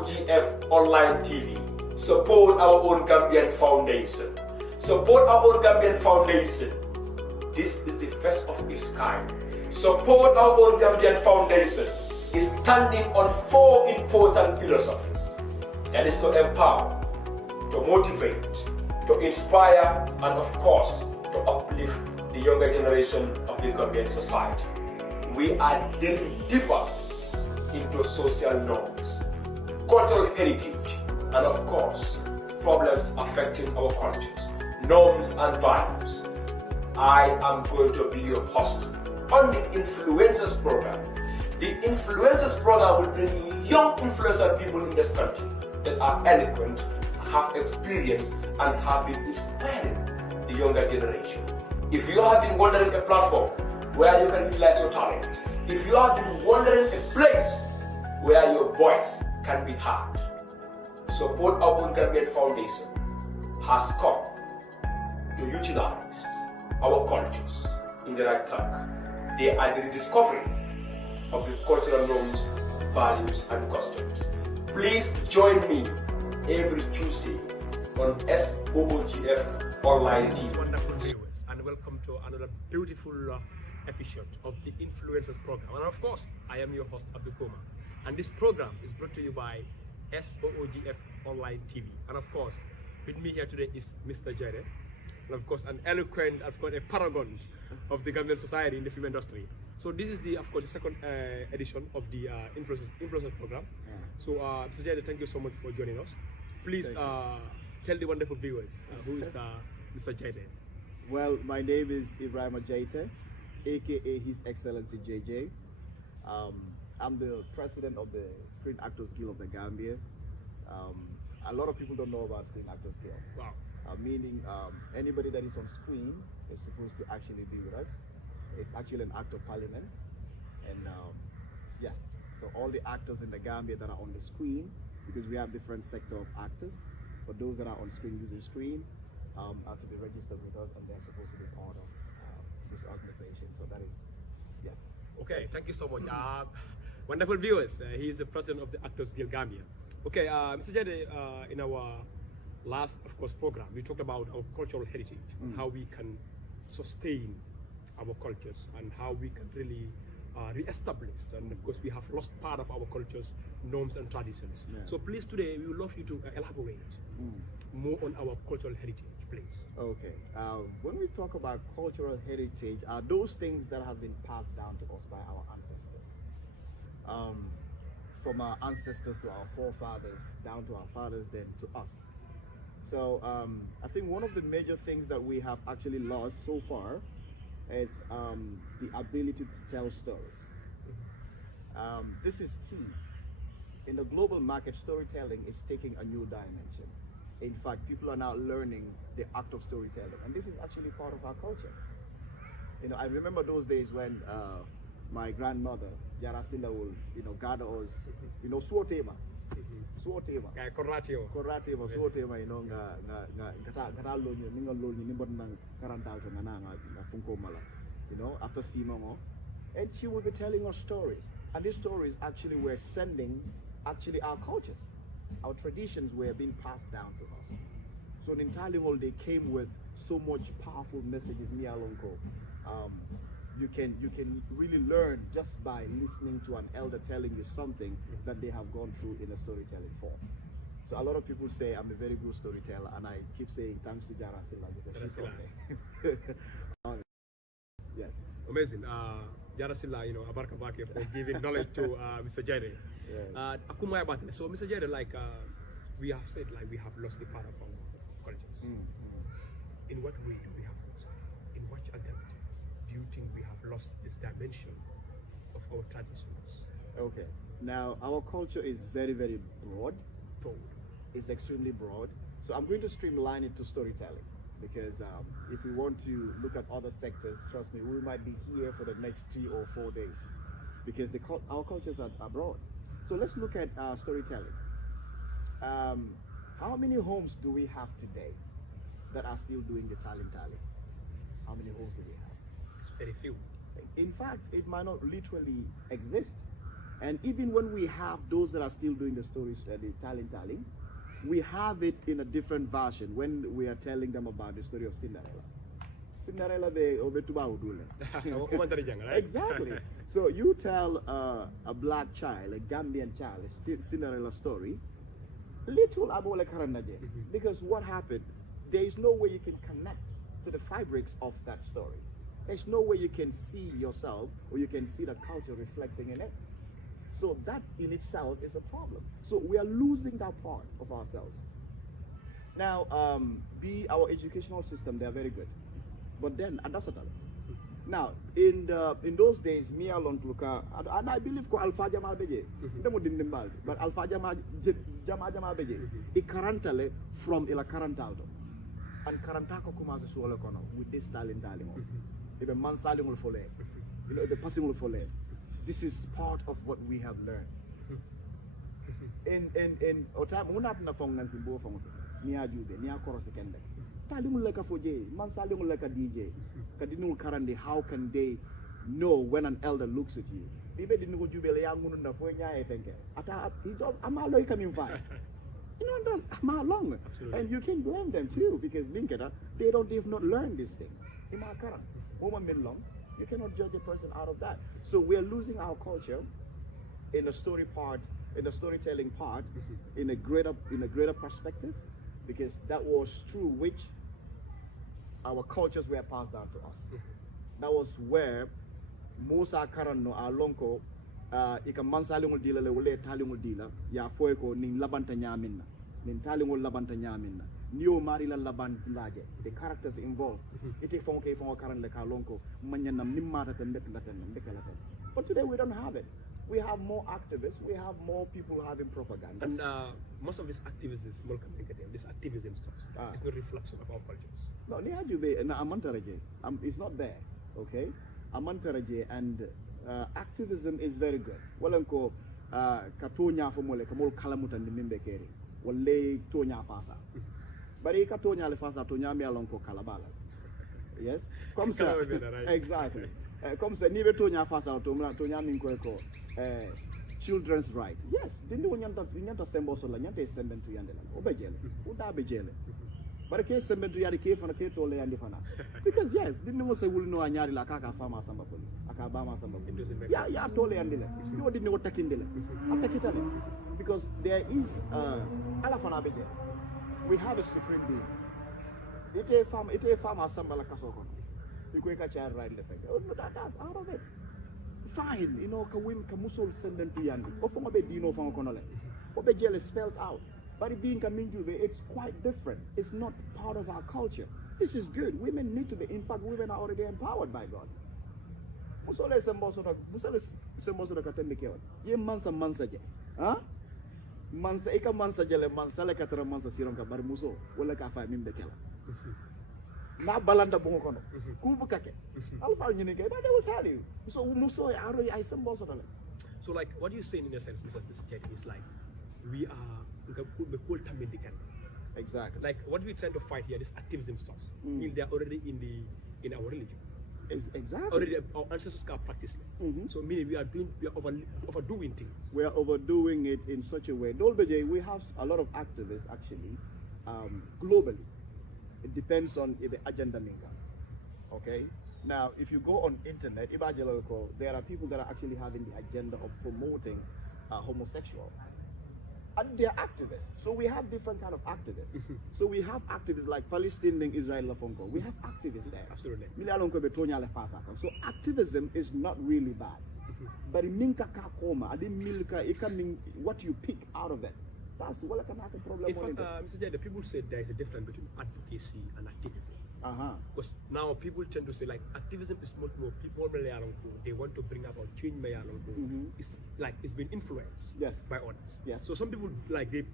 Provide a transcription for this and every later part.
GF Online TV. Support our own Gambian Foundation. Support our own Gambian Foundation. This is the first of its kind. Support our own Gambian Foundation is standing on 4 important philosophies. That is to empower, to motivate, to inspire, and of course, to uplift the younger generation of the Gambian society. We are delving deeper into social norms, cultural heritage, and of course, problems affecting our cultures, norms and values. I am going to be your host on the Influencers Program. The Influencers Program will bring you young influential people in this country that are eloquent, have experience, and have been inspiring the younger generation. If you have been wondering a platform where you can utilize your talent, if you have been wondering a place where your voice can be heard, Support our own Gambian Foundation has come to utilize our cultures in the right track. They are the rediscovery of the cultural norms, values, and customs. Please join me every Tuesday on SOOGF Online TV. Wonderful viewers, and welcome to another beautiful episode of the Influencers Program. And of course, I am your host, Abdou Komma. And this program is brought to you by SOOGF Online TV. And of course, with me here today is Mr. Jere. And of course, an eloquent, of course, a paragon of the Gambian society in the film industry. So this is the, of course, the second edition of the Influencers Program. Yeah. So Mr. Jere, thank you so much for joining us. Please tell the wonderful viewers who is Mr. Jere. Well, my name is Ibrahim Ajayte, aka His Excellency JJ. I'm the president of the Screen Actors Guild of the Gambia. A lot of people don't know about Screen Actors Guild. Wow. Meaning anybody that is on screen is supposed to actually be with us. It's actually an act of parliament. And yes, so all the actors in the Gambia that are on the screen, because we have different sector of actors, but those that are on screen using screen are to be registered with us, and they're supposed to be part of this organization. So that is, yes. Okay, thank you so much. Wonderful viewers, he is the president of the Actors Guild Gambia. Okay, Mr. Jade, in our last, of course, program, we talked about our cultural heritage, how we can sustain our cultures and how we can really re-establish, and of course we have lost part of our cultures, norms and traditions. Yeah. So please today, we would love you to elaborate more on our cultural heritage, please. Okay, when we talk about cultural heritage, are those things that have been passed down to us by our ancestors. From our ancestors to our forefathers, down to our fathers, then to us. So I think one of the major things that we have actually lost so far is the ability to tell stories. This is key. In the global market, storytelling is taking a new dimension. In fact, people are now learning the act of storytelling, and this is actually part of our culture. You know, I remember those days when my grandmother, Yarasila, will, gather us, suotema. Suotema. Korratema, suotema, ngata lonyo, ninga lonyo, nimbot nang karantauta nga funko mala, after Simamo. And she will be telling us stories. And these stories actually were sending our cultures. Our traditions were being passed down to us. So in Intalingo, they came with so much powerful messages, Nialonko. You can really learn just by listening to an elder telling you something that they have gone through in a storytelling form. So a lot of people say I'm a very good storyteller, and I keep saying thanks to Jara Silla because she's okay. Yes. Amazing. Jara Silla, Abarka Bake for giving knowledge to Mr. Jere. Yes. So Mr. Jere, we have said, we have lost the part of our cultures. In what way do we have lost? In what alternative do you think we have lost this dimension of our traditions? Okay. Now, our culture is very, very broad. It's extremely broad. So I'm going to streamline it to storytelling, because if we want to look at other sectors, trust me, we might be here for the next 3 or 4 days, because our cultures are broad. So let's look at storytelling. How many homes do we have today that are still doing the tally? How many homes do we have? It's very few. In fact, it might not literally exist. And even when we have those that are still doing the stories, the telling, we have it in a different version when we are telling them about the story of Cinderella. Cinderella exactly. So you tell a black child, a Gambian child, a Cinderella story, little abole karanaje. Because what happened, there is no way you can connect to the fabrics of that story. There's no way you can see yourself or you can see the culture reflecting in it. So that in itself is a problem. So we are losing that part of ourselves. Now, our educational system, they are very good. But then, now, in those days, me alone, and I believe ko Alpha Jama Beje, but Alpha Jama Beje, I karantale from ila karantaldo. And karantako kumasa suolo kono with this talent darling. Ibe man saling will follow. The passing will follow. This is part of what we have learned. In otam una na fong nan simbo fong niya jube niya koro sekende. Taling like a foje, man saling like a DJ. Kadinu karande, how can they know when an elder looks at you? Bibe dinu jube le yangun na fo nya efenke. Ata he don't amalo coming fine. You know, I'm long. And you can blame them too, because they don't even not learn these things. You cannot judge a person out of that. So we're losing our culture in the story part, in the storytelling part, in a greater perspective, because that was through which our cultures were passed down to us. That was where Musa Karano, our lonko, ika mansalingul dila le wale talingul dila ya foy ko ning labanta nyamin na nin talingul labanta nyamin na niyo mari la laban laje the characters involved ite fonke fon karan le kalonko manyanam nimmata tan nek latan nek latan. But today we don't have it. We have more activists, we have more people having propaganda. And most of this activism is more this activism stuff. It's not reflection of our cultures. No, ni ajube na amantaraje. It's not there. Okay? Amantaraje and activism is very good. Walanko katonya fomole kamol kalamuta ni mimbe kere. Wale tonya fasa. Bari katonya le fasa tonya mi alonko kalabala. Yes? Comme ça. Exactly. Comme ça nibe tonya fasa tonya minko eko children's right. Yes, dindi nyanta sembo so la nyanta sembentu yandela. Obejele. Uda bejele. But ke sembentu yari ke fana ke tole yandi fana. Because yes, didn't know say will no anyari la kaka fama samba police. Aka bama samba police. Yeah, tole yandi la. You didn't know takindele. Atakitale. Because there is ala fana beje. We have a supreme being. Ite fama samba la kasoko. You go child right left. Oh no, that's out of it. Fine, you know, ka musol sembentu yandi. Ofoma be dino fama konole. Obejele spelled out. But being Kaminjube, it's quite different. It's not part of our culture. This is good. Women need to be. In fact, women are already empowered by God. Musole semboso da katembe kewa. Ye mansa je. Huh? Mansa eka mansa jele mansa le katara mansa siron ka bar muso wala ka fa mimbe kela. Na balanda bongo kono. Kubu kake. Alfa nyine ke, but they will tell you. So muso aro I semboso dale. So like what you're saying in a sense, Mr. Kennedy, is like we are exactly. Like what we're trying to fight here is activism stuff. They're already in our religion. Exactly. Already our ancestors can practice it. So meaning we are overdoing things. We are overdoing it in such a way. Dolbeje, we have a lot of activists actually globally. It depends on the agenda ninka. Okay. Now, if you go on internet, there are people that are actually having the agenda of promoting homosexual. And they are activists. So we have different kind of activists. So we have activists like Palestine and Israel Lafonko. We have activists there. Absolutely. So activism is not really bad. But minka kakoma, what you pick out of it. That's what I can have a problem. In fact, Mr. Jay, the people said there is a difference between advocacy and activism. Because now people tend to say like activism is much more people they want to bring about change. It's like it's been influenced by others. Yes. So some people like they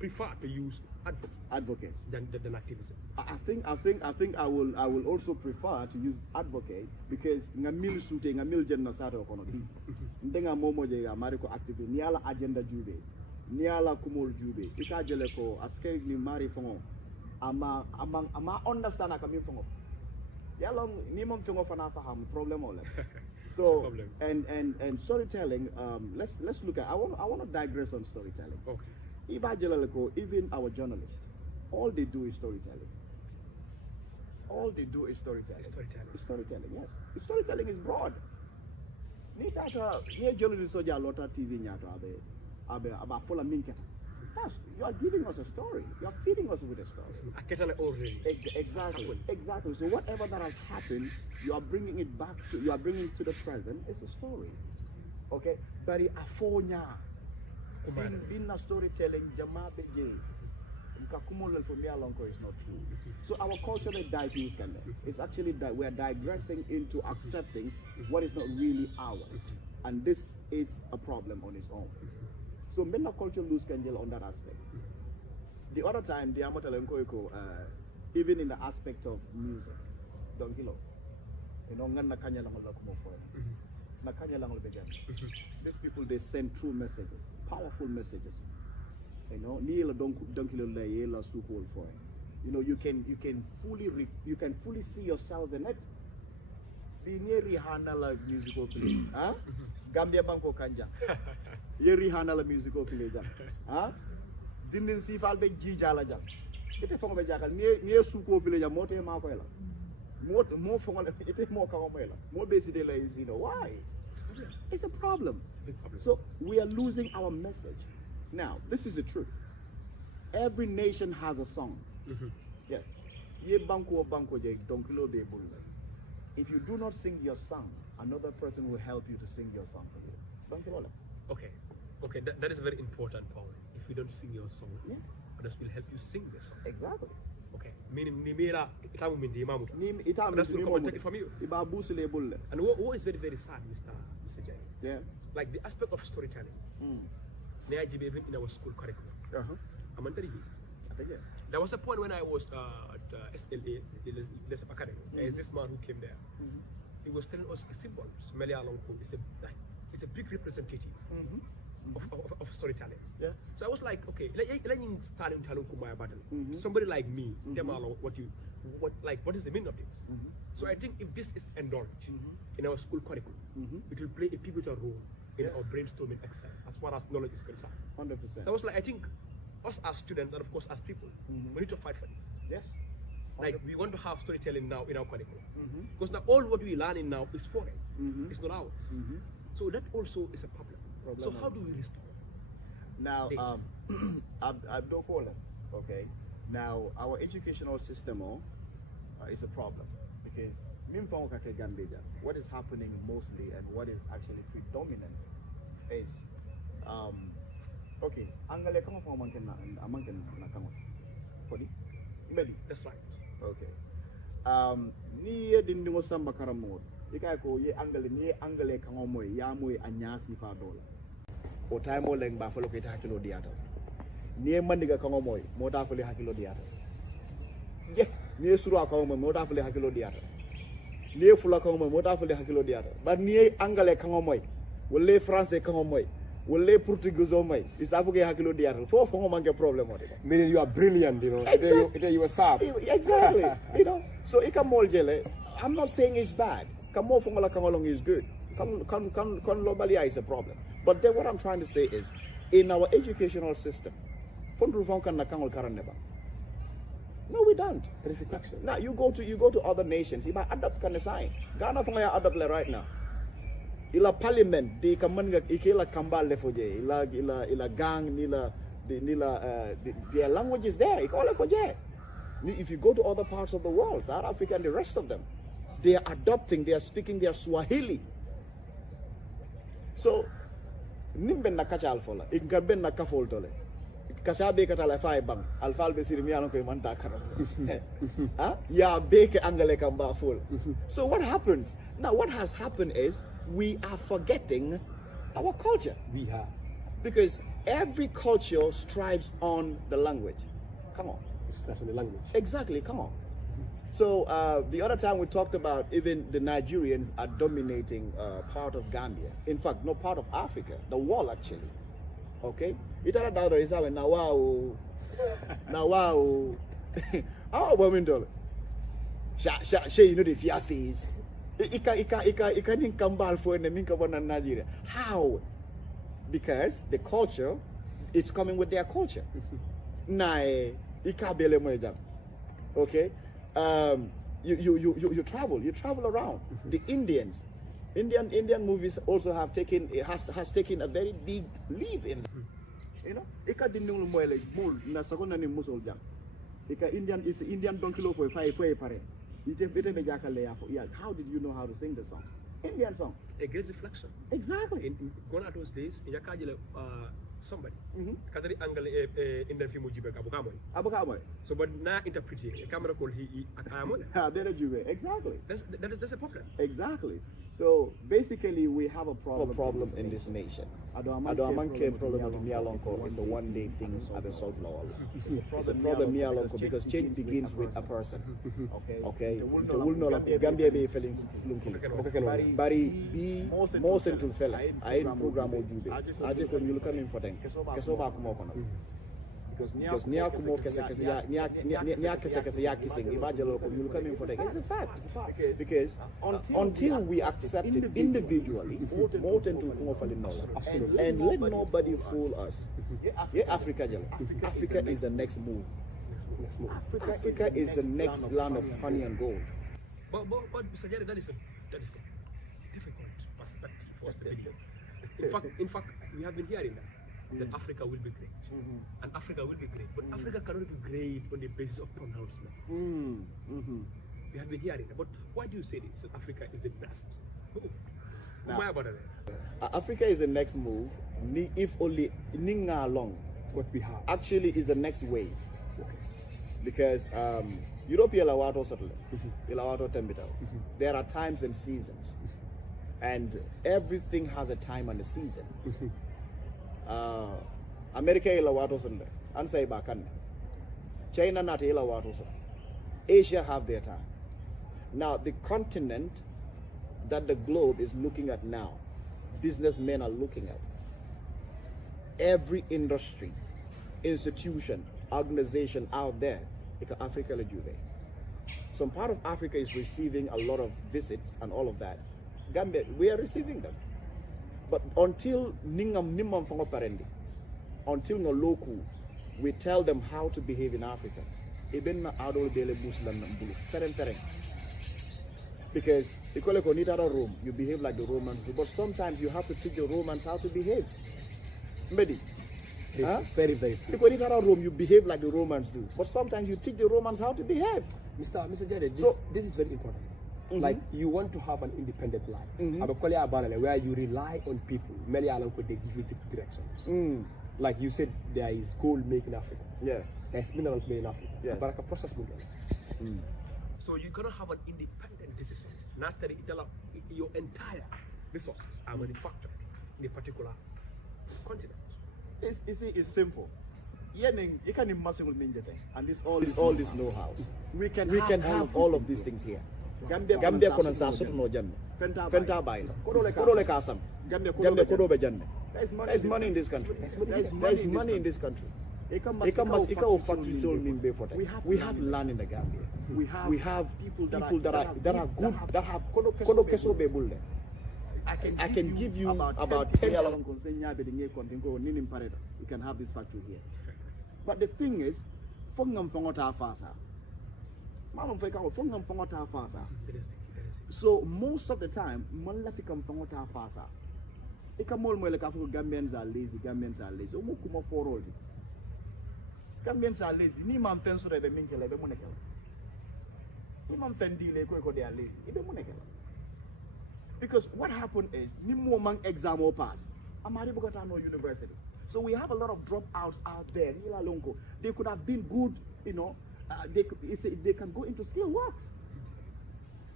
prefer to use advocate than activism. I think I will also prefer to use advocate because ngamil sute ngamil jenna sato kono di. Ndenga momo je mariko activist niala agenda jube. Niala kumol jube. Ika jele ko askay ni mari fongo. Ama understand I come from. Yalong ni mom fingo fana faham problem ole. So and storytelling. Let's look at. I want to digress on storytelling. Okay. Even our journalists, all they do is storytelling. All they do is storytelling. Storytelling, yes. Storytelling is broad. Ni journalist soja lota TV nyato abe full of minketa. Yes, you are giving us a story. You are feeding us with a story. Already. Exactly. So whatever that has happened, you are bringing it back to. You are bringing to the present. It's a story. Okay. But afonya. In a storytelling, jama beje. For me, Alonko is not true. So our culture is actually that we are digressing into accepting what is not really ours, and this is a problem on its own. So many culture lose control on that aspect. The other time, the Amotalenko, even in the aspect of music, don't kilo. You know, these people, they send true messages, powerful messages. You know, you know, you can fully see yourself in it. Be near Rihanna la musical play, huh? Gambia Banko Kanja. Ye Rihanna la musical play, huh? Didn't see Falbe Jijala Jam. It is from a jackal near Suko village, Mote Makoela. More from it is more Kamela. More basically is, you know, why? It's a problem. So we are losing our message. Now, this is the truth. Every nation has a song. Yes. If you do not sing your song, another person will help you to sing your song for you. Okay, that is a very important point. If you don't sing your song, yes, others will help you sing the song. Exactly. Okay. Meaning, that's will come and take it from you. And what is very, very sad, Mr. Jay? Yeah. Like the aspect of storytelling. Even in our school curriculum. There was a point when I was at SLA, the Leadership Academy. There is this man who came there. He was telling us a symbol. It's a big representative of storytelling. Yeah. So I was like, okay, let me start in Kumaya battle. Somebody like me, tell me what is the meaning of this? So I think if this is endorsed in our school curriculum, it will play a pivotal role in our brainstorming exercise as far as knowledge is concerned. 100%. That was like, I think us as students and of course as people, we need to fight for this. Yes. 100%. Like we want to have storytelling now in our curriculum. Because now all what we're learning now is foreign. It's not ours. So that also is a problem. So how do we restore? Now, Abdou Komma, okay. Now our educational system is a problem because what is happening mostly and what is actually predominant is okay. That's right. Okay. Ni dindingo samba karamo. Ika ko ye angale kangomoy ya moy anyasi fa dola. O time mo leng ba folo kita hakilo diata. Ni mandiga kangomoy mo ta folo hakilo diata. Ye ni suru kangomoy mo ta folo hakilo diata. Ni fula kangomoy mo ta folo hakilo diata. But ni angale kangomoy wolle français kangomoy wolle portugais moy isabuke hakilo diata. Fo manke problem o de. Meaning you are brilliant, you know. Exactly. You are sharp. Exactly. You know. So ika moljele, I'm not saying it's bad. Kamo fongola kangolong is good. Kan lobalia is a problem. But then what I'm trying to say is, in our educational system, no, we don't. Now you go to other nations. If I adapt can sign, Ghana fongaya adapt right now. Ila parliament di kamanga ikela kamba lefoje. Ila gang their language is there. If you go to other parts of the world, South Africa and the rest of them, they are adopting, they are speaking their Swahili. So, nimben na kacha alfola, ikgaben na kafol tole. Kasabe katala fay bang, alfal be sirimiano ko manta karo. Ya beke angale kamba full. So what happens? Now what has happened is we are forgetting our culture. We have. Because every culture strives on the language. Come on. It strives on the language. Exactly, come on. So the other time we talked about even the Nigerians are dominating part of Gambia. In fact, no part of Africa, the world actually. Okay? Itala daughter is having now wow. How women do? She you know the fear face. Ika ning kambal for the minka in Nigeria. How? Because the culture is coming with their culture. Nae ika bele moja. Okay? You travel around. The Indian movies also has taken a very big leap in, you know. Ika dinul moyle mul na sakona ni musul jam. Ika Indian donkilo for pare. How did you know how to sing the song? Indian song. A great reflection. Exactly. In gone at those days, in Yakajala, somebody. Katari angle in the film Abukamoy. So, but now interpreting a camera called he Akamoy. Exactly. That's a problem. Exactly. So basically, we have a problem in this nation. Adoamanke problem Mialonko is a one-day thing at the South Law. It's a problem Mialonko because change begins with a person. Okay. The will know Gambia be feeling lunky. Bari be more central fella. I program will do that. I just when you look at him for them. Kesoba kumokono. Because niya kumo kese ya kissing. Imagine you look at him for them. It's a fact. Because until we accept it individually, more than to kumo for the knowledge. And let nobody fool us. Africa is the next move. Africa is the next land of honey and gold. But Mr. Jerry, that is a difficult perspective for us to be. In fact, we have been hearing that Africa will be great, and Africa will be great, but Africa cannot be great on the basis of pronouncement. We have been hearing that, but why do you say this? That Africa is the best. Why about that? Africa is the next move. If only Ninga long, what we have actually is the next wave. Because Europe Yelawato settle, Yelawato Tembital. There are times and seasons, and everything has a time and a season. America Yelawato settle, Ansai Bakan. China not Yelawato settle. Asia have their time. Now the continent that the globe is looking at now, businessmen are looking at. Every industry, institution, organization out there, Africa le do there. Some part of Africa is receiving a lot of visits and all of that. Gambia, we are receiving them. But until nimam fango parendi, until no local, we tell them how to behave in Africa. Even na adol dele buslam nambulu. Fereng. Because Rome, you behave like the Romans do. But sometimes you have to teach the Romans how to behave. Medi. Huh? Very, very true. Because in Rome, you behave like the Romans do. But sometimes you teach the Romans how to behave. Mr. Jared, this is very important. Like, you want to have an independent life. Where you rely on people. They give you the directions. Like you said, there is gold made in Africa. Yeah. There's minerals made in Africa. Yeah. But a process So you cannot have an independent decision. Not that your entire resources are manufactured in a particular continent. It's simple. And this all this know-how. We can have all of these things here. Gambia kono sa soto no janne. Fenta bayla. Kodole kasam. Gambia kodobe janne. There is money in this country. There is money in this country. Factory sold in Bayfort. We have land in the Gambia. We have people that are good, that have kono keso bebulde. I can give you about 10 you can have this factory here. But the thing is, so most of the time, Gambians are lazy. Gambians are lazy. Ni man fenso de minkele be munekela. Ni man fendi le ko they are lazy. Ibe munekela. Because what happened is, ni mo mang exam or pass. Amari Bogotano University. So we have a lot of dropouts out there. They could have been good, you know. They can go into steel works.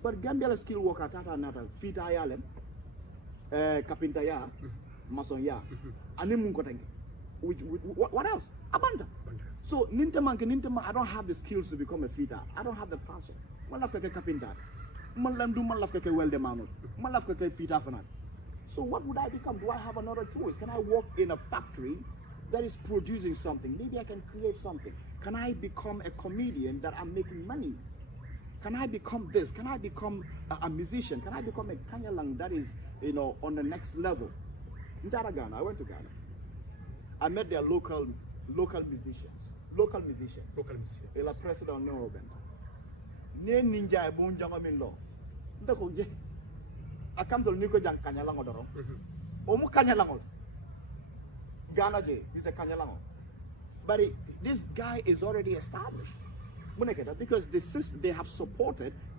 But Gambia skill worker tata nata fit ayalem, carpenter ya, mason ya, animun koteng. What else? Abanda. So Nintama, I don't have the skills to become a fitter. I don't have the passion. Man love keke carpenter. Man love keke welde manu. Man love keke fitter fanat. So what would I become? Do I have another choice? Can I work in a factory that is producing something? Maybe I can create something. Can I become a comedian that I'm making money? Can I become this? Can I become a musician? Can I become a Kanyalang that is, on the next level? In Ghana, I went to Ghana. I met their local musicians. Local musicians. Local musicians. Ela president no oben. Ne ninja e bon janga min lo. Ndako je. Akam tol niko jang Kanyalang odoro. Omu Kanyalang. Ghana je, he's a Kanyalang. But this guy is already established. Because they have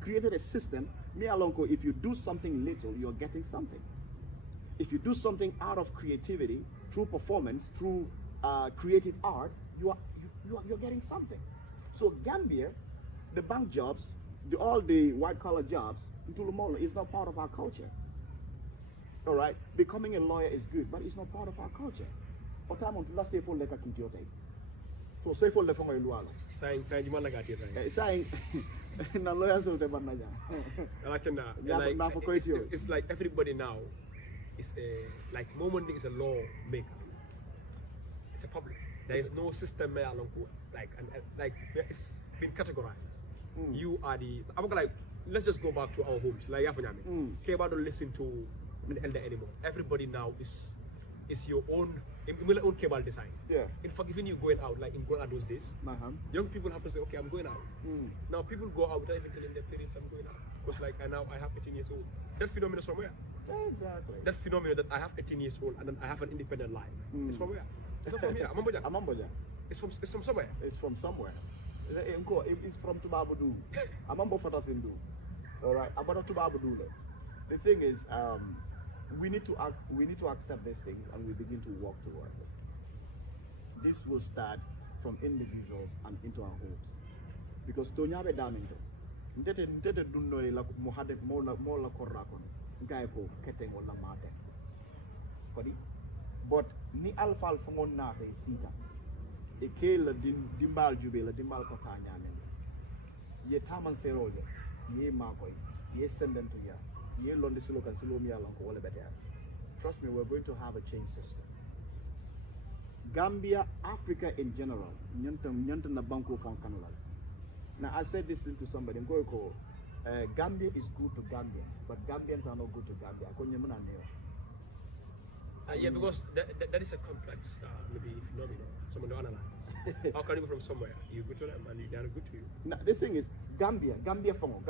created a system. Me alonko, if you do something little, you're getting something. If you do something out of creativity, through performance, through creative art, you're getting something. So Gambia, the bank jobs, all the white-collar jobs, is not part of our culture. All right, becoming a lawyer is good, but it's not part of our culture. So say for the phone lualo. Saying di mana gati saying na lawyer so te banaja. It's like everybody now is like moment is a law maker. It's a public. There is no system along like it's been categorized. You are the let's just go back to our homes. Like Keba don't listen to the elder anymore. Everybody now is your own cable design. Yeah. In fact, even you going out, like in going out those days, young people have to say, okay, I'm going out. Now people go out without even telling their parents I'm going out. Because like now I have 18 years old. That phenomenon is from where? Exactly. That phenomenon that I have 18 years old and then I have an independent life. It's from where? It's not from here. Amamboja. It's from somewhere. It's from somewhere. It's from Tubabudu. Amambo Fatafindu. Alright, about Tubabudu. The thing is, we need to accept these things and we begin to work towards it. This will start from individuals and into our homes. Because Tonyabe Daminto, Ndete Duno la Mohade Mola Korakon, Gaipo, Keteng or Lamate. But ni alfal fongon nate sita. E kela dimbal jubela dimbal kotanya nende. Ye taman seroje, ye makoi, ye senden to ya. Trust me, we're going to have a change system. Gambia, Africa in general, now I said this to somebody, Gambia is good to Gambians, but Gambians are not good to Gambia. Yeah, because that is a complex maybe phenomenon. Someone to analyze. How can you go from somewhere? You go to them and they are good to you. Now, the thing is, Gambia Fongo.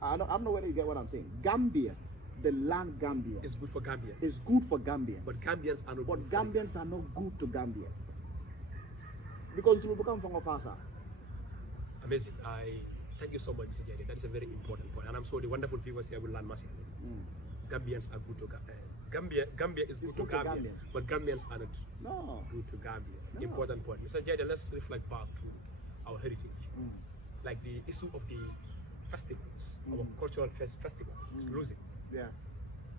I don't know whether you get what I'm saying. Gambia, the land Gambia. It's good for Gambia. It's good for Gambians. But Gambians are not good. But Gambians are not good to Gambia. Because you become Fongo Fasa. Amazing. I thank you so much, Mr. Jenny. That is a very important point. And I'm sure the wonderful viewers here will learn massively. Gambians are good to Gambia is good to Gambians, but Gambians are not good to Gambia. No. Important point. Mr. Jada, let's reflect back to our heritage. Like the issue of the festivals, our cultural festivals, it's losing. Yeah.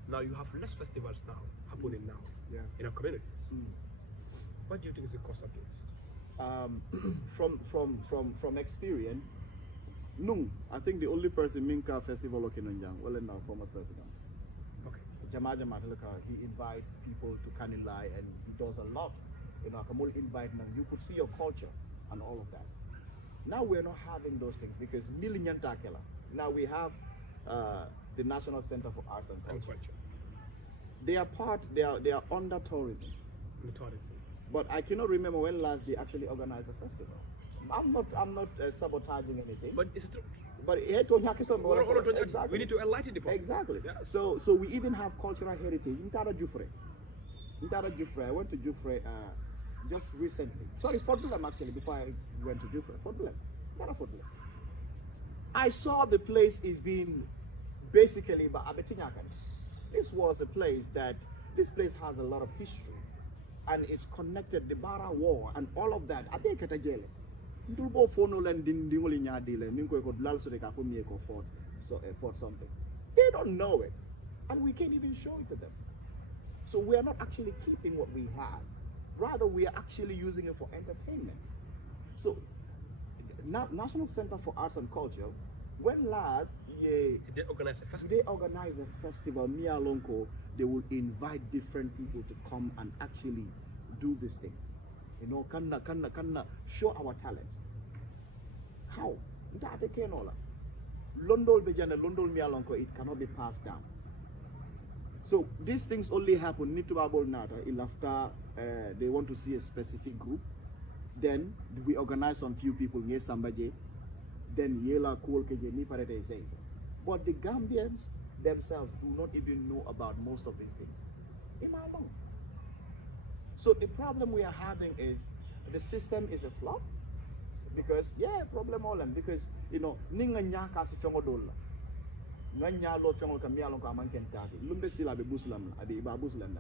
Now you have less festivals now happening now in our communities. What do you think is the cause of this? From experience, no. I think the only person Minka Festival looking on young, well now former president. Jamaja Matalaka, he invites people to Kanilai and he does a lot. Kamul invite them. You could see your culture and all of that. Now we're not having those things because Million Takela. Now we have the National Center for Arts and Culture. They are under tourism. But I cannot remember when last they actually organized a festival. I'm not sabotaging anything. But it's true. But exactly. We need to enlighten the public. Exactly. Yes. So we even have cultural heritage in Tara Jufre. I went to Jufre just recently. Sorry, Fordulem actually, before I went to Jufre. Fordulem. I saw the place is being basically by Abetinyakan. This place has a lot of history and it's connected the Bara War and all of that. They don't know it, and we can't even show it to them. So we are not actually keeping what we have. Rather, we are actually using it for entertainment. So, National Center for Arts and Culture, when last they organize a festival, Mia Lonko, they will invite different people to come and actually do this thing. Can show our talents. How? Londol bejana, Londol mialonko, it cannot be passed down. So these things only happen need to nata after they want to see a specific group. Then we organize some few people near Sambaje, then Yela Kool Keje ni parete say. But the Gambians themselves do not even know about most of these things. So the problem we are having is the system is a flop because problem all them because ninga nyaka si fengo dolla. Nganya lo fengo kamia lo kaman kentaki. Lumbe sila be buslam ade iba buslam.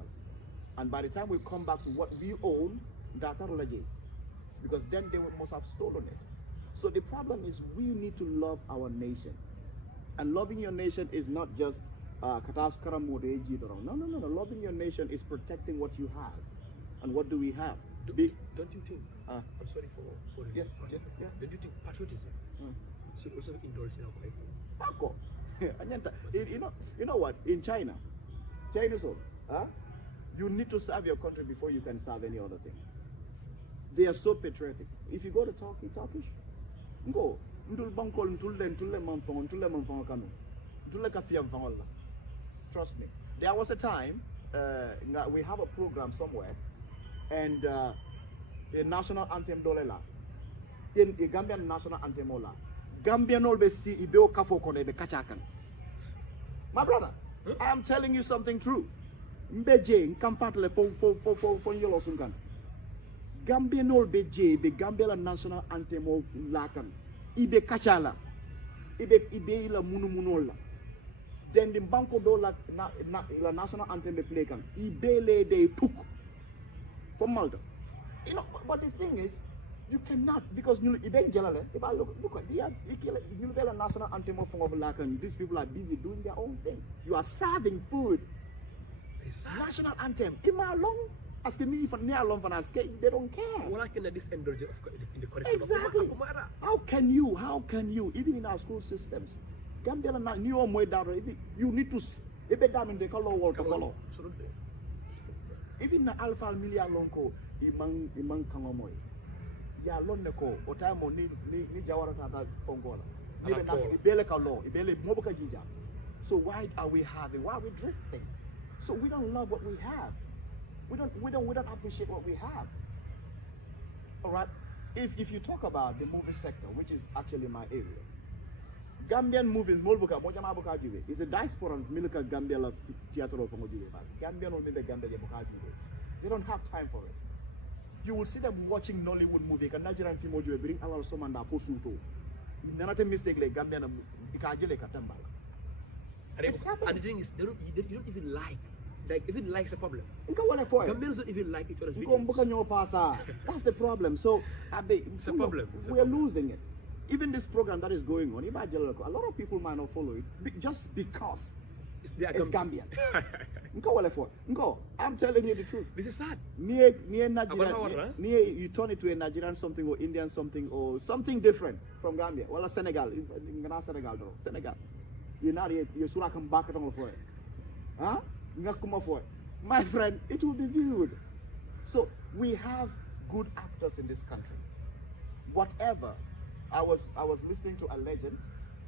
And by the time we come back to what we own, data relaje. Because then they must have stolen it. So the problem is we need to love our nation. And loving your nation is not just no. Loving your nation is protecting what you have. And what do we have? Don't you think? I'm sorry for yeah. Don't you think patriotism should also be indulged in our country? Of course. You know what? In China, you need to serve your country before you can serve any other thing. They are so patriotic. If you go to Turkish, go. Trust me. There was a time we have a program somewhere, and the national anthem dolela, in the Gambian national anthem ola, Gambian always see ibeo kafo kone be kachakan. My brother, I am telling you something true. Mbeje nkampatle fo yolo sunkan. Gambian ol beje be Gambia national anthem of lakan. Ibe kachala. Ibe ila munumola. Then the banko do la national anthem be play kan. Ibe le de took from Malta. But the thing is, you cannot because you look at the national anthem of Lakan. These people are busy doing their own thing. You are serving food. National anthem. Asking me if I'm near along for us, they don't care. Well, I can this indulge in the curriculum. Exactly. How can you? Even in our school systems, Gambia new you need to in the color world color. Even the Alpha Milia Lonko, Imang Kangomoy. Ya Loneko, or time on ni Jawara Fongola. Ibele Kalo, Ibele Moboka Jija. So why are we drifting? So we don't love what we have. We don't appreciate what we have. All right. If you talk about the movie sector, which is actually my area, Gambian movies, is a diaspora Milka Gambia theater of Gambian will the Gambia. They don't have time for it. You will see them watching Nollywood movie, and Nigerian film will bring a lot of someone that posuto. Not a mistake like Gambian Katambala. And the thing is, you don't even even likes a problem. Gambians don't even like each other's videos. That's the problem. So it's a problem. We're losing it. Even this program that is going on, a lot of people might not follow it just because it's Gambian. I'm telling you the truth. This is sad. Near Nigeria, you turn it to a Nigerian something or Indian something or something different from Gambia. Well, Senegal. Senegal. You're not here. You're sure I come back for it. Huh? My friend, it will be viewed. So we have good actors in this country. Whatever. I was listening to a legend.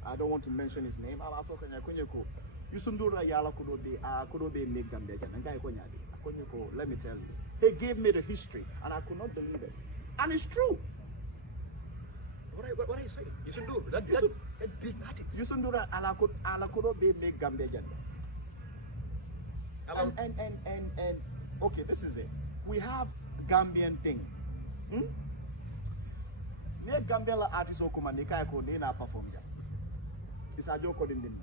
I don't want to mention his name. Let me tell you. He gave me the history and I could not believe it. And it's true. What are you saying? You should do that big artist. You should do that and be make Gambia. And okay, this is it. We have Gambian thing. Ne Gambia la artist okuma nika ko ne na perform ya. Isa joko din din.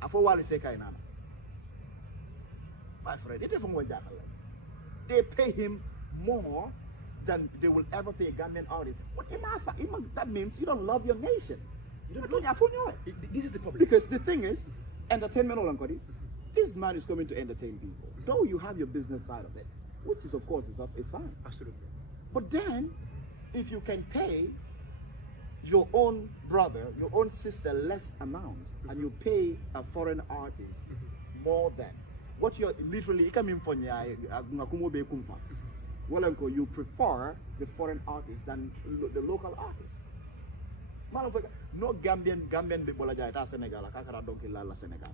Afo wali se kai nana. My friend, it even went they pay him more than they will ever pay a Gambian artist. What that means you don't love your nation. You don't love this is the problem. Because the thing is, entertainment this man is coming to entertain people. Though you have your business side of it, which is of course is fine. Absolutely. But then, if you can pay your own brother, your own sister less amount, and you pay a foreign artist more than what you're literally coming from, you prefer the foreign artist than the local artist. No Gambian people are at Senegal, Kakara Donkey Lala Senegal.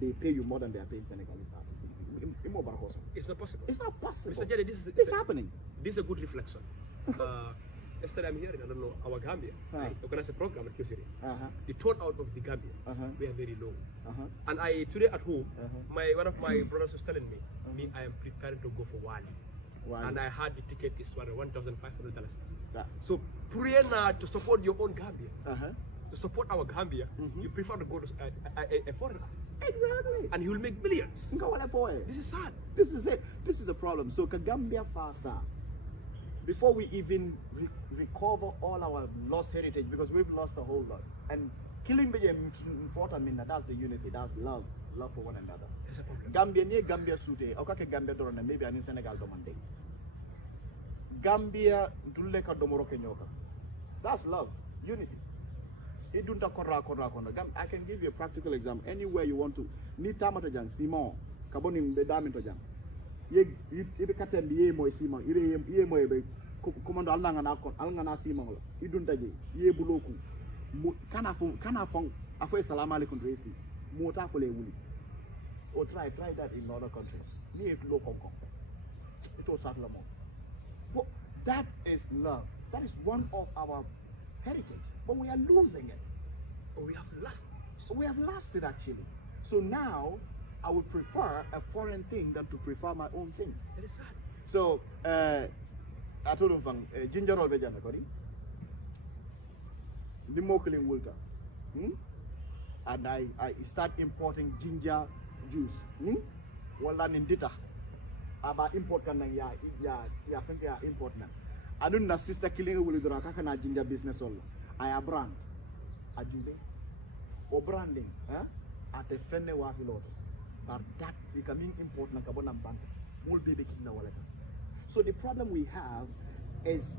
They pay you more than they are paying Senegalese. It's not possible. It's not possible. Mr. Jerry, This is happening. This is a good reflection. Yesterday I'm hearing, I don't know, our Gambia, I organized a program at QCD. The turnout of the Gambians, we are very low. And today at home, one of my brothers was telling me, I am preparing to go for Wali. And I had the ticket is $1,500. So pray now to support your own Gambia. To support our Gambia, you prefer to go to a foreigner. Exactly. And he will make millions. This is sad. This is it. This is a problem. So Gambia Fasa, before we even recover all our lost heritage, because we've lost a whole lot. And killing the important, that's the unity, that's love for one another. Gambia Sute, okay, Gambia Dorana, maybe I need Senegal Domande. Gambia Duleka Domoroke Nyoka. That's love, unity. I can give you a practical example. Anywhere you want to, ni tamata jang Simon, Kabonim be damin jang. Ye katem ye moy Simon, ye moy be commando alangana Simon. Idunta je, ye buloku. Kana fong afwe salam alaikum resi. Mota fole wuli. Or try that in other countries. Ni it local it was Satlamo. But that is love. That is one of our heritage. But we are losing it. Or we have lost it. We have lost it actually. So now I would prefer a foreign thing than to prefer my own thing. That is sad. So I told him ginger roll bejana kori. Nimokling wulka. And I start importing ginger juice. Wala nindita. Aba import kan ya import na. Adun na sister killing will do kaka na ginger business all. I brand. Ajube. Or branding. At a fenne wa filoto. But that becoming important na kabona mbanta will be the kidna wallet. So the problem we have is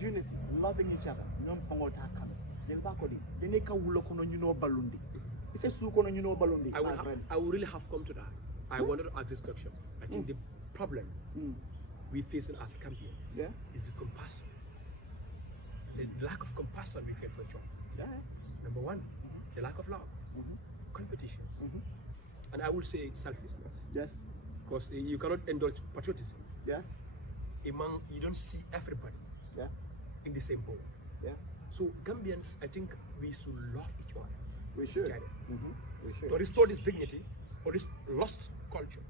unity, loving each other. Nyom pango ta kame. Jelba kodi. Deneka wulo kono nyuno balundi. It's a su kono nyuno balundi. I will really have come to that. I wanted to ask this question. I think the problem we face as Gambians is the compassion. The lack of compassion we feel for each other. Number one, the lack of love, competition, and I would say selfishness. Yes. Because you cannot indulge patriotism. Yeah. You don't see everybody in the same boat. Yeah. So Gambians, I think we should love each other. We should. We should. To restore this dignity or this lost culture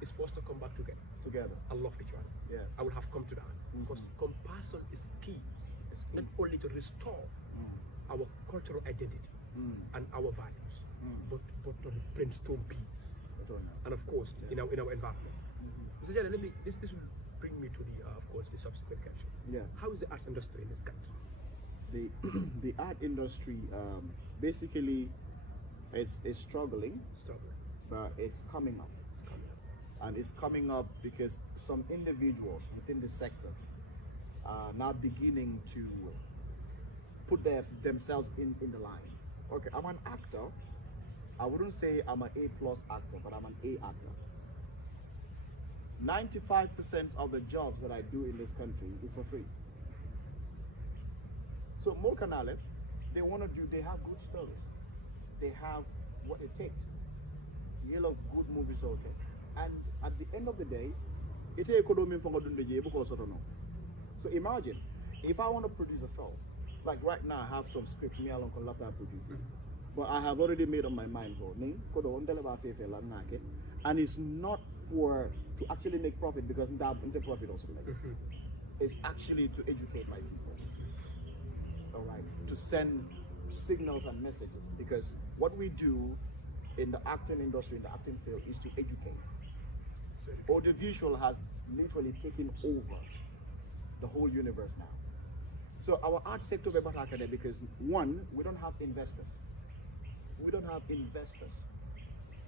is for us to come back together and love each other. Yeah. I would have come to that because compassion is key. It's not only to restore our cultural identity and our values, but to brainstorm peace. And of course, in our environment. Mr. Jerry, this will bring me to the of course the subsequent question. Yeah. How is the arts industry in this country? The art industry basically is struggling, but it's coming up. And it's coming up because some individuals within the sector are now beginning to put themselves in the line. Okay, I'm an actor. I wouldn't say I'm an A+ actor, but I'm an A actor. 95% of the jobs that I do in this country is for free. So more canale, they have good stories. They have what it takes. Yellow good movies okay. And at the end of the day, it so imagine if I want to produce a film, like right now I have some scripts me alone can produce. But I have already made up my mind for and it's not to actually make profit because the profit also it's actually to educate my people. All right, to send signals and messages, because what we do in the acting industry, in the acting field, is to educate. Audiovisual has literally taken over the whole universe now. So our art sector because one, we don't have investors.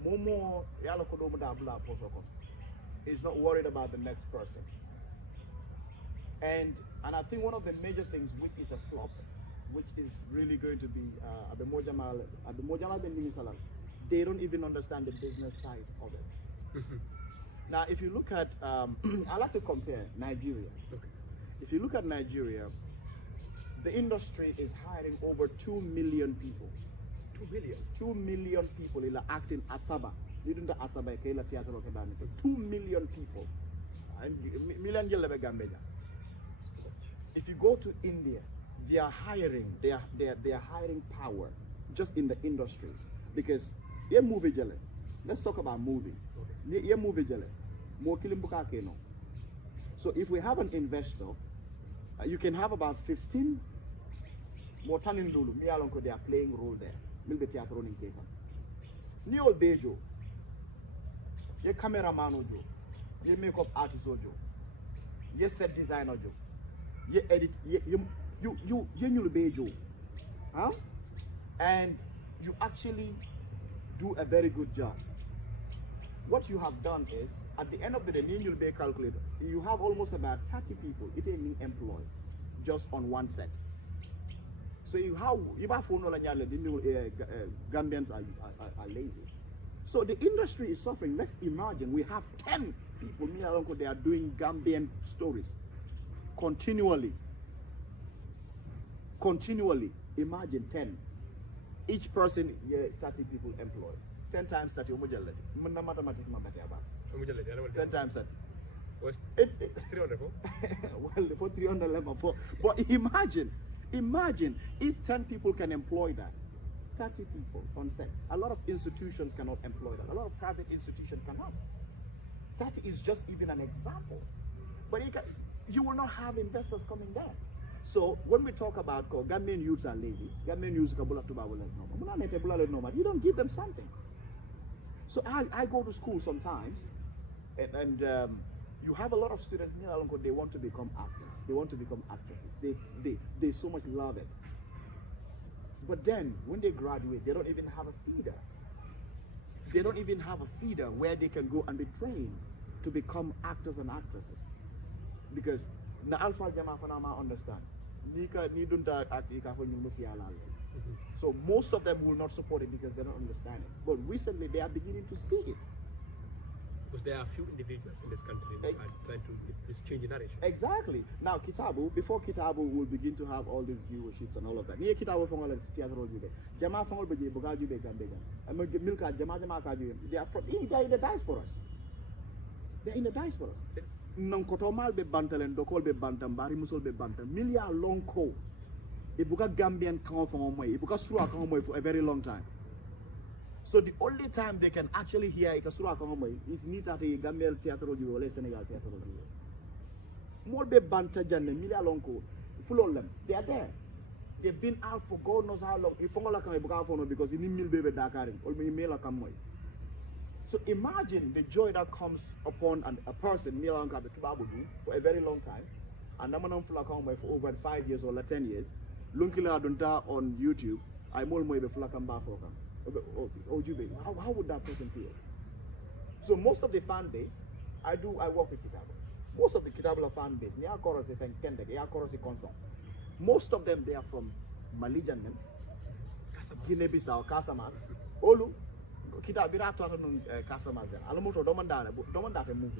Momo is not worried about the next person. And I think one of the major things which is a flop, which is really going to be they don't even understand the business side of it. Now, if you look at, I like to compare Nigeria. Okay. If you look at Nigeria, The industry is hiring over 2 million people. 2 million. 2 million people ila acting Asaba. Nidunda Asaba ila theater of 2 million people. And million jelebe Gambia. If you go to India, they are hiring. They are hiring power just in the industry because movie jele. Let's talk about movie. Okay. Movie jele. More kilimbuka keno. So if we have an investor, you can have about 15 more tanin lulu. Me alonko they are playing role there. Milbe theater running paper. Ni old bejo. Ye cameraman ojo. Ye makeup artist ojo. Ye set design ojo. Ye edit. You bejo. Huh? And you actually do a very good job. What you have done is, at the end of the day, you'll be a calculator. You have almost about 30 people employed just on one set. So you have Gambians are lazy. So the industry is suffering. Let's imagine we have 10 people, they are doing Gambian stories continually. Imagine 10. Each person, 30 people employed. 10 times 30. 10 times 30. It's 300. Well, for 300 level. But imagine if 10 people can employ that. 30 people on set. A lot of institutions cannot employ that. A lot of private institutions cannot. That is just even an example. But you will not have investors coming there. So when we talk about Gambian youths are lazy, Gambian youths you don't give them something. So I go to school sometimes, and you have a lot of students, they want to become actors. They want to become actresses. They so much love it. But then when they graduate, they don't even have a feeder. They don't even have a feeder where they can go and be trained to become actors and actresses. Because na alpha jama fanama understand. So most of them will not support it because they don't understand it. But recently they are beginning to see it. Because there are few individuals in this country that are trying to change the narration. Exactly. Now Kitabu, before Kitabu will begin to have all these viewerships and all of that. Niye Kitabu fongol theater jube. Jama fongol beje bogal jube gambega. Amo milka jama ka jube. They are in the diaspora. They're in the diaspora. Non kotomal be bantalen dokol be bantam bari musol be bantam milia long ko ibuka Gambian kan from moy ibuka sura kan moy for a very long time. So the only time they can actually hear ikasura kan moy is need at a Gambian theater or Senegal theater. More be banta janne milia long ko full of them they are there. They've been out for God knows how long. If fongola kan ibuka for no because in mil be dakarin or me mela kan moy. So imagine the joy that comes upon a person, for a very long time, and I'm for over 5 years or 10 years. On YouTube, how would that person feel? So most of the fan base, I work with Kitabu. Most of the Kitabu fan base, most of them they are from Malijan, Guinea-Bissau, Casamas, Olu. Kita birato customers alamoto domandare move.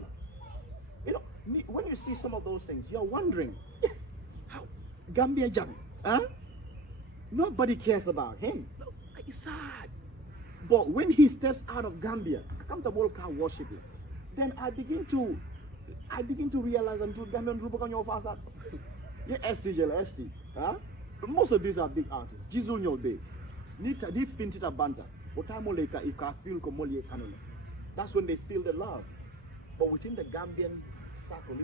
You know, when you see some of those things, you're wondering, how Gambia Jam, huh? Nobody cares about him. No, it's sad. But when he steps out of Gambia, come to Molka worship him. Then I begin to realize and to Gambian Rubukan your father. Yeah, ST, huh? Most of these are big artists. Jizunyo Day. Nita di finita banta. That's when they feel the love. But within the Gambian circle,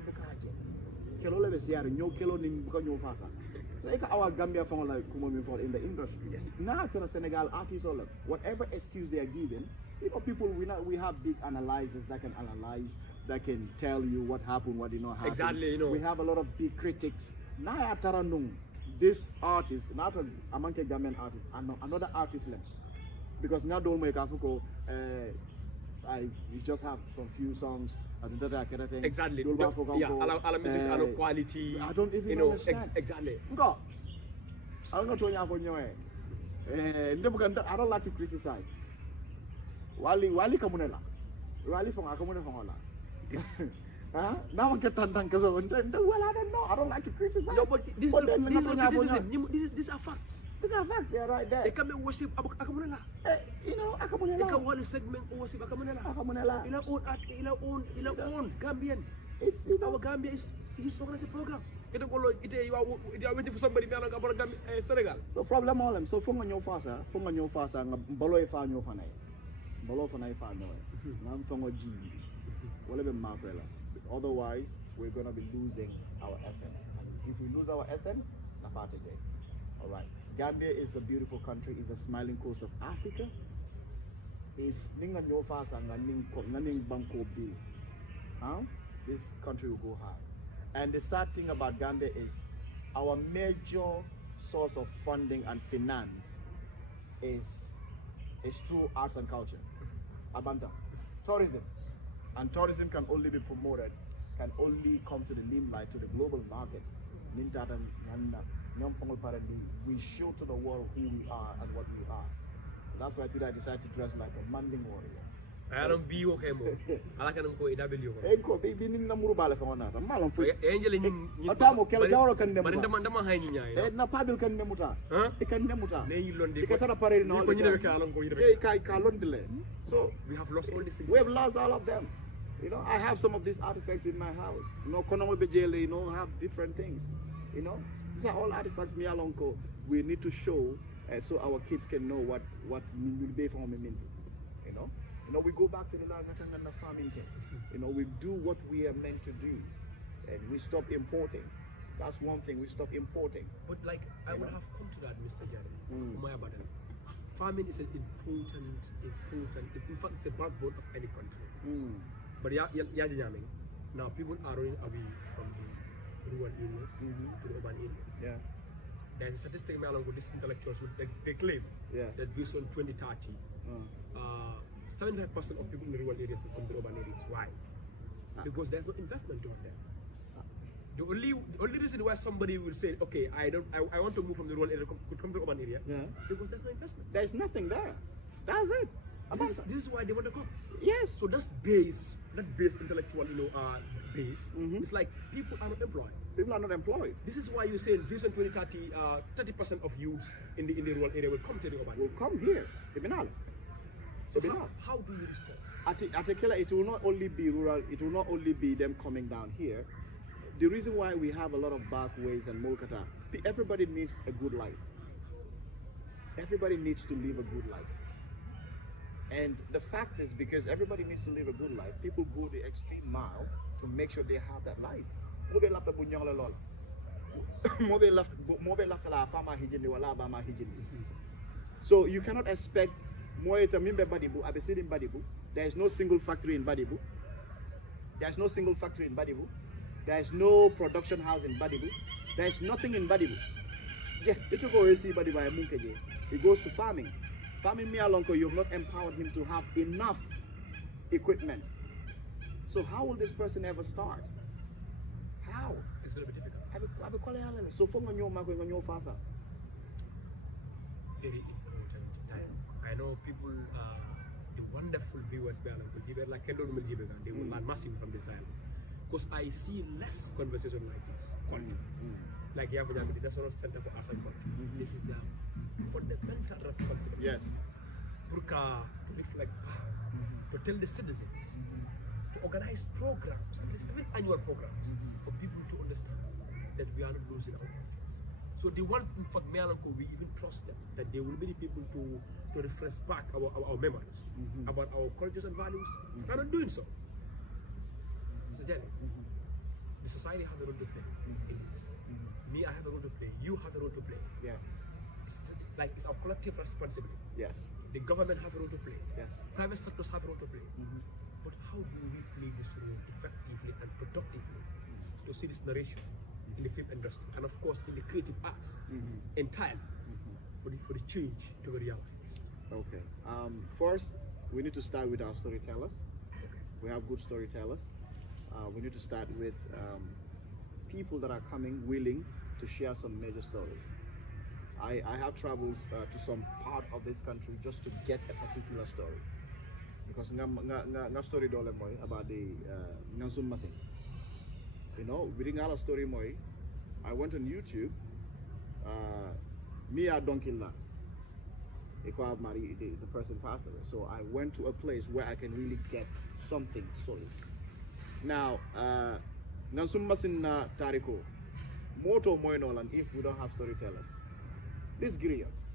so our Gambia in the industry. Yes. Now to the Senegal artists, whatever excuse they are given, people we have big analyzers that can analyze, that can tell you what happened, what did not happen. Exactly, We have a lot of big critics. Now this artist, not among the Gambian artists, another artist left. Because now don't make Africa, we just have some few songs. Exactly. All music are quality. I don't even understand. Exactly. I don't like to criticize. Wali kamunela. Wali from akamune from Now I get tantang kaso. Well, I don't know. I don't like to criticize. No, but this is But then this is minapanya po niya. these are facts. These are facts. They're right there. They come and worship Akamunela. You know, They akamunela. come one segment worship Akamunela. Akamunela. Ila own Gambian. It's Our Gambia is his organized program. You are waiting for somebody about Senegal. So problem all them. So funga nyo fasa nga balo fa nyo fa nay. Balo fa nay fa nyo. Ngam funga G. Wala be mapela. Otherwise, we're going to be losing our essence. If we lose our essence, na part day. All right. Gambia is a beautiful country. It's the smiling coast of Africa. If ninga nyo fasa nga ning banko bill, this country will go high. And the sad thing about Gambia is our major source of funding and finance is through arts and culture. Abanda. Tourism. And tourism can only be promoted, can only come to the limelight, to the global market. We show to the world who we are and what we are. That's why today I decided to dress like a Manding warrior. I don't be okay more. I like to go EW. Eko baby ning namuru bala fa wona ta malam fu Angel ning atamo kel jawro kan nemu but ndama hayni nyaay na pabil kan nemuta e kan nemuta ne yilonde ko tara pare no ko nyide ka alon ko yide e kai ka londile. So we have lost all these things. we have lost all of them. You know, I have some of these artifacts in my house. You know, konomo bejele, you know, have different things. You know, these are all artifacts me along ko we need to show so our kids can know what will be for me. You know, we go back to the land and the farming thing. You know, we do what we are meant to do, and we stop importing. That's one thing. We stop importing. But like I would have come to that, Mr. Jerry. Farming is an important. In fact, it's a backbone of any country. But now people are running away from the rural areas to the urban areas. Yeah. There's a statistic along with these intellectuals they claim that vision 2030. 75% of people in the rural areas will come to the urban areas. Why? Because there's no investment over there. The only reason why somebody will say, okay, I want to move from the rural area to come to the urban area, because there's no investment. There's nothing there. That's it. This is why they want to come. Yes. So that's base intellectual, base. It's like people are not employed. People are not employed. This is why you say Vision 2030, 30% of youths in the rural area will come to the urban area. Will come here. So how do you restore? At Tekela, it will not only be rural, it will not only be them coming down here. The reason why we have a lot of backways and Molkata, everybody needs a good life. Everybody needs to live a good life. And the fact is, because everybody needs to live a good life, people go the extreme mile to make sure they have that life. So you cannot expect there is no single factory in Badibu. There is no single factory in Badibu. There is no production house in Badibu. There is nothing in Badibu. Yeah, if you go see Badibu, it goes to farming. Farming me along, you have not empowered him to have enough equipment. So how will this person ever start? How? It's going to be difficult. So very important. I know people, the wonderful viewers, they will learn massive from this dialogue. Because I see less conversation like this. Like you have the National Center for Arts and Culture. This is the fundamental responsibility. Yes. To reflect back, to tell the citizens, to organize programs, at least even annual programs, for people to understand that we are not losing our country. So the ones in fact we even trust them, that they will be the people to refresh back our memories about our cultures and values. They are not doing so. Mr. Jenny, the society has a role to play in this. Me, I have a role to play. You have a role to play. Yeah. It's our collective responsibility. Yes. The government have a role to play. Yes. Private sectors have a role to play. But how do we play this role effectively and productively to see this narration in the film industry and of course in the creative arts entirely for the change to be realized? Okay. First, we need to start with our storytellers. Okay. We have good storytellers. We need to start with people that are coming willing to share some major stories. I have traveled to some part of this country just to get a particular story. Because nga story dole moy about the Ngansum Masing. You know, within our story, moi, I went on YouTube. Me, I don't kill that. The person passed away. So I went to a place where I can really get something solid. Now, Nansummasin Tariko, Moto Moinolan, if we don't have storytellers. These griots.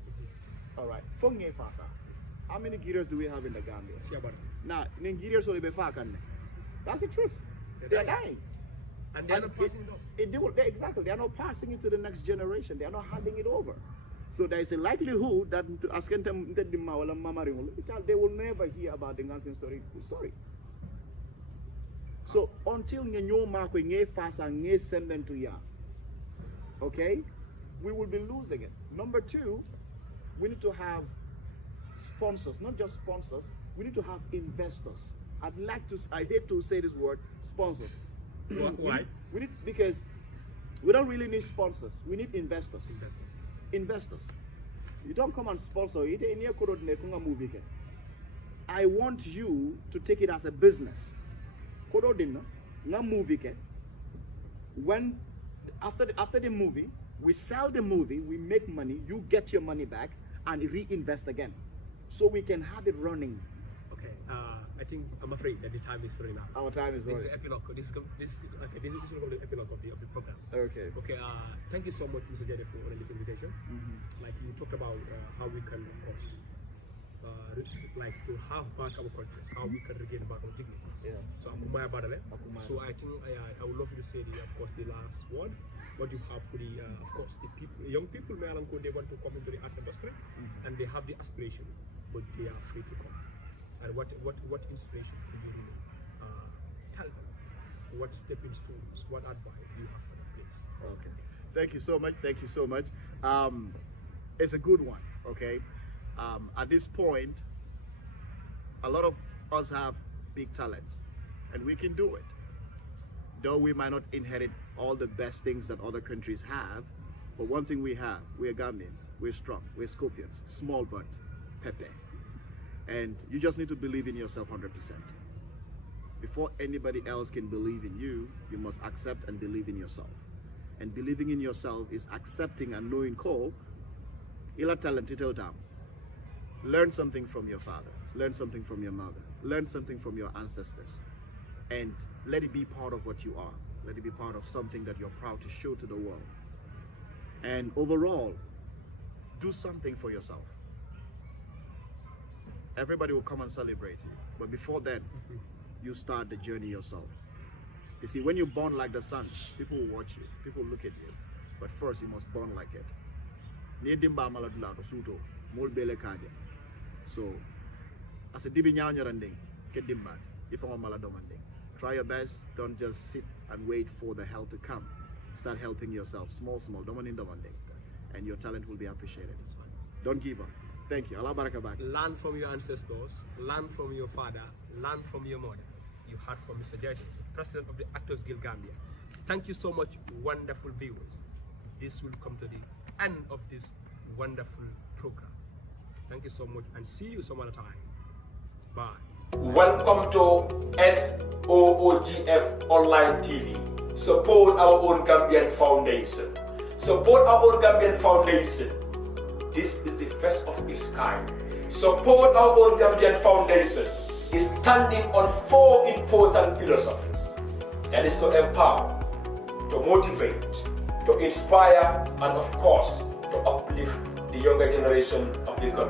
All right. How many griots do we have in the Gambia? Now, Nigerians only be fakan. That's the truth. They are dying. And they are not passing it on. Exactly. They are not passing it to the next generation. They are not handing it over. So there is a likelihood that they will never hear about the Gansin story. So until you send them to ya, okay, we will be losing it. Number two, we need to have sponsors, not just sponsors. We need to have investors. I hate to say this word, sponsors. Why? Because we don't really need sponsors. We need investors. Investors. You don't come and sponsor it. I want you to take it as a business. When after the movie, we sell the movie, we make money, you get your money back and reinvest again. So we can have it running. Okay, I think I'm afraid that the time is running out. Our time is running. This is the epilogue. This is the epilogue of the program. Okay. Okay. Thank you so much, Mr. Jade, for this invitation. Like you talked about how we can, of course, like to have back our cultures, how we can regain back our dignity. Yeah. So So I think I would love you to say of course the last word. What you have for the of course the people, young people, they want to come into the arts industry, and they have the aspiration, but they are free to come. And what inspiration can you really tell them? What stepping stones, what advice do you have for that place? Okay. Thank you so much. Thank you so much. It's a good one. Okay. At this point, a lot of us have big talents, and we can do it. Though we might not inherit all the best things that other countries have, but one thing we have, we're Gambians, we're strong, we're Scorpions, small but pepe. And you just need to believe in yourself 100%. Before anybody else can believe in you, you must accept and believe in yourself. And believing in yourself is accepting and knowing ila talent it'll down. Learn something from your father, learn something from your mother, learn something from your ancestors, and let it be part of what you are. Let it be part of something that you're proud to show to the world. And overall, do something for yourself. Everybody will come and celebrate you, but before then, you start the journey yourself. You see, when you're born like the sun, people will watch you, people will look at you, but first you must born like it. So, as a dibi nyaranding, get dimba, if I'm maladomanding. Try your best, don't just sit and wait for the help to come. Start helping yourself, small, and your talent will be appreciated. Don't give up. Thank you. Allah baraka back. Learn from your ancestors, learn from your father, learn from your mother. You heard from Mr. Jade, President of the Actors Guild Gambia. Thank you so much, wonderful viewers. This will come to the end of this wonderful program. Thank you so much, and see you some other time. Bye. Welcome to SOOGF Online TV. Support our own Gambian Foundation. Support our own Gambian Foundation. This is the first of its kind. Support our own Gambian Foundation is standing on 4 important philosophies. That is to empower, to motivate, to inspire, and of course, to uplift the younger generation of the community.